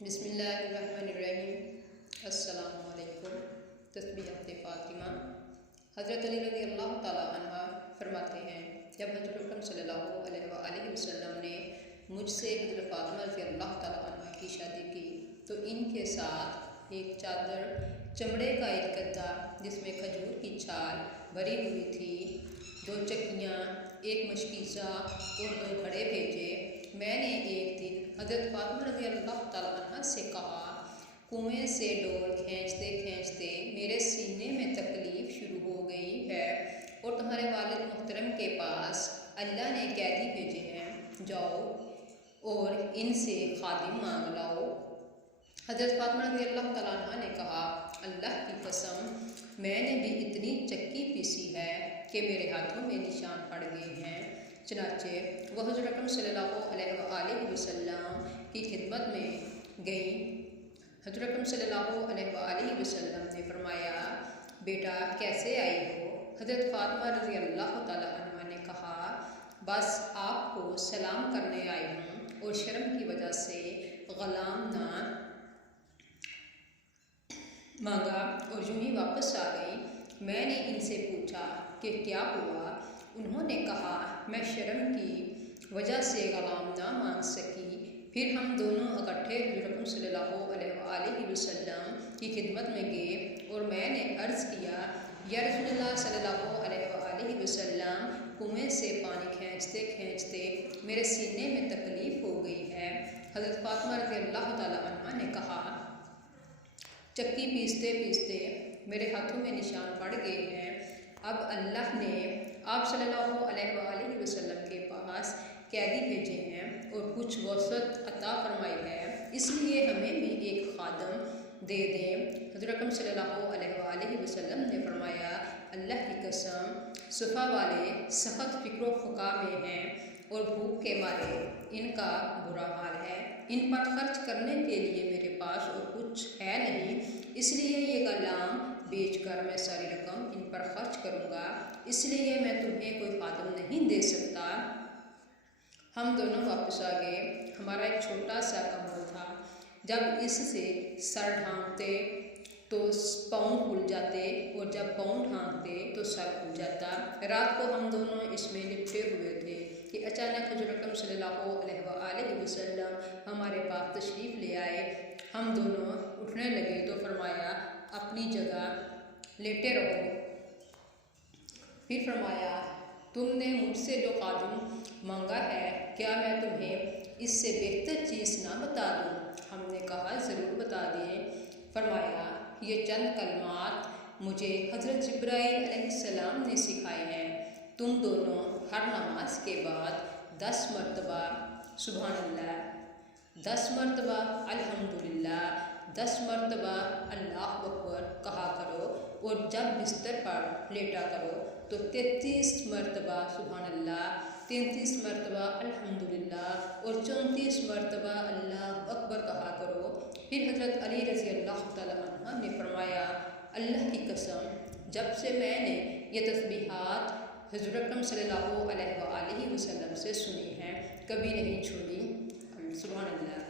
बिस्मिल्लाहिर्रहमानिर्रहीम। अस्सलामुअलैकुम। तस्बीहात फ़ातिमा। हज़रत अली रज़ी अल्लाह तआला अन्हा फरमाते हैं, जब हज़रत अकरम सल्लल्लाहु अलैहि वसल्लम ने मुझसे हज़रत फ़ातिमा रज़ी अल्लाह तआला अन्हा की शादी की तो इनके साथ एक चादर, चमड़े का एक गद्दा जिसमें खजूर की छाल भरी हुई थी, 2 चक्कियाँ, एक मशकीज़ा और 2 घड़े भेजे। मैंने एक दिन हज़रत फ़ातिमा रज़ी अल्लाह तआला अन्हा से कहा, कुएँ से डोल खींचते खींचते मेरे सीने में तकलीफ़ शुरू हो गई है और तुम्हारे वालिद मुहतरम के पास अल्लाह ने कैदी भेजे हैं, जाओ और इनसे खादिम मांग लाओ। हज़रत फ़ातिमा रज़ी अल्लाह तआला अन्हा ने कहा, अल्लाह की कसम, मैंने भी इतनी चक्की पीसी है कि मेरे हाथों में निशान पड़ गए हैं। चनाचे वह हज़रत अकरम सल्लल्लाहु अलैहि वसल्लम की खिदमत में गई। हज़रत अकरम सल्लल्लाहु अलैहि वसल्लम ने फरमाया, बेटा कैसे आई हो? हज़रत फ़ातिमा रज़ी अल्लाह तआला अन्हा ने कहा, बस आपको सलाम करने आई हूँ और शर्म की वजह से ग़लाम ना मांगा और यूँ ही वापस आ गई। मैंने इनसे पूछा कि क्या हुआ? उन्होंने कहा, मैं शर्म की वजह से ग़लाम ना मांग सकी। फिर हम दोनों इकट्ठे हज़रत सल्लल्लाहु अलैहि वसल्लम की खिदमत में गए और मैंने अर्ज़ किया, या रसूलल्लाह सल्लल्लाहु अलैहि वसल्लम, कुएँ से पानी खींचते खींचते मेरे सीने में तकलीफ़ हो गई है। हज़रत फ़ातिमा रज़ी अल्लाह तआला अन्हा ने कहा, चक्की पीसते पीसते मेरे हाथों में निशान पड़ गए हैं। अब अल्लाह ने आप सल्लल्लाहु अलैहि वसल्लम के पास कैदी भेजे हैं और कुछ वसअत अता फरमाई है, इसलिए हमें भी एक खादम दे दें। हज़रत अकरम सल्लल्लाहु अलैहि वसल्लम ने फरमाया, अल्लाह की कसम, सुफ़ा वाले सख्त फ़िक्र फ़ुका में हैं और भूख के मारे इनका बुरा हाल है। इन पर खर्च करने के लिए मेरे पास और कुछ है नहीं, इसलिए ये ग़लाम बेचकर मैं सारी रकम इन पर खर्च करूँगा, इसलिए मैं तुम्हें कोई खादम नहीं दे सकता। हम दोनों वापस आ गए। हमारा एक छोटा सा कमरा था। जब इससे सर ढांकते तो पाँव खुल जाते और जब पाँव ढांकते तो सर खुल जाता। रात को हम दोनों इसमें लिपटे हुए थे कि अचानक हज़रत अकरम सल्लल्लाहु अलैहि वसल्लम हमारे पास तशरीफ़ ले आए। हम दोनों उठने लगे तो फरमाया, अपनी जगह लेटे रहो। फिर फरमाया, तुमने मुझसे जो खादिम मांगा है, क्या मैं तुम्हें इससे बेहतर चीज़ ना बता दूँ? हमने कहा, ज़रूर बता दें। फरमाया, ये चंद कलमात मुझे हज़रत जिब्राईल अलैहिस्सलाम ने सिखाए हैं। तुम दोनों हर नमाज के बाद 10 मरतबा सुबहानल्लाह, 10 मरतबा अल्हम्दुलिल्लाह, 10 मरतबा अल्लाह अकबर कहा करो और जब बिस्तर पर लेटा करो तो 33 मरतबा सुबहानल्लाह, 33 मरतबा अल्हम्दुलिल्लाह और 34 मरतबा अल्लाह अकबर कहा करो। फिर हज़रत अली रज़ी अल्लाह तआला अन्हा ने फरमाया, अल्लाह की कसम, जब से मैंने ये तस्बीहात हज़रत अकरम सल्लल्लाहु अलैहि वसल्लम से सुनी हैं, कभी नहीं छोड़ी। सुभान अल्लाह।